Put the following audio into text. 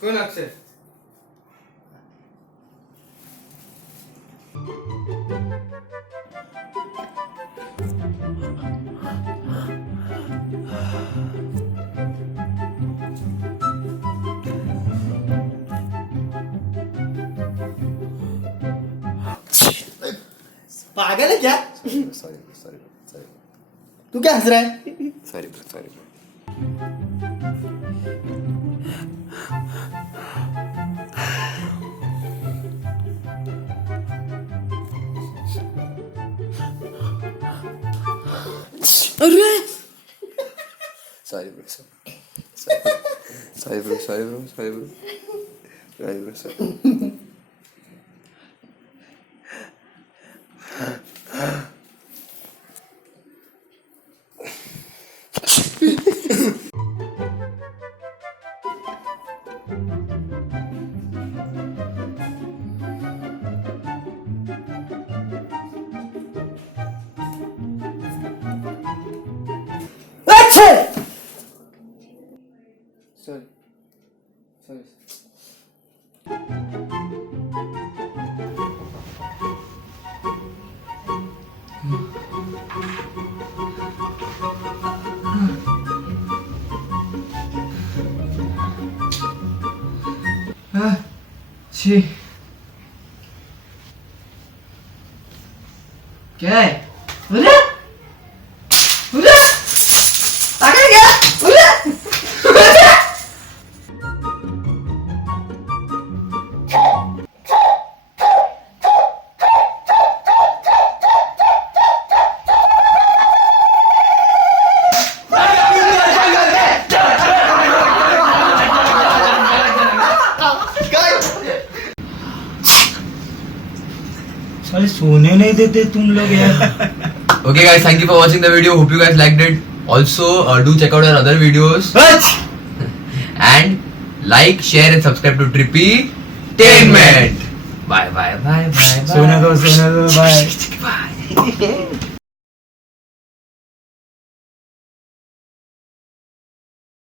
कोण अक्षय? पागल है क्या? सॉरी तू क्या हंस रहा है? सॉरी अरे सॉरी ब्रो सॉरी छी क्या है? अरे अरे पागल क्या? अरे साले सोने नहीं देते तुम लोग यार. Okay guys, thank you for watching the video. Hope you guys liked it. Also, do check out our other videos. And like, share and subscribe to Trippy-tainment. Bye. सोने दो bye.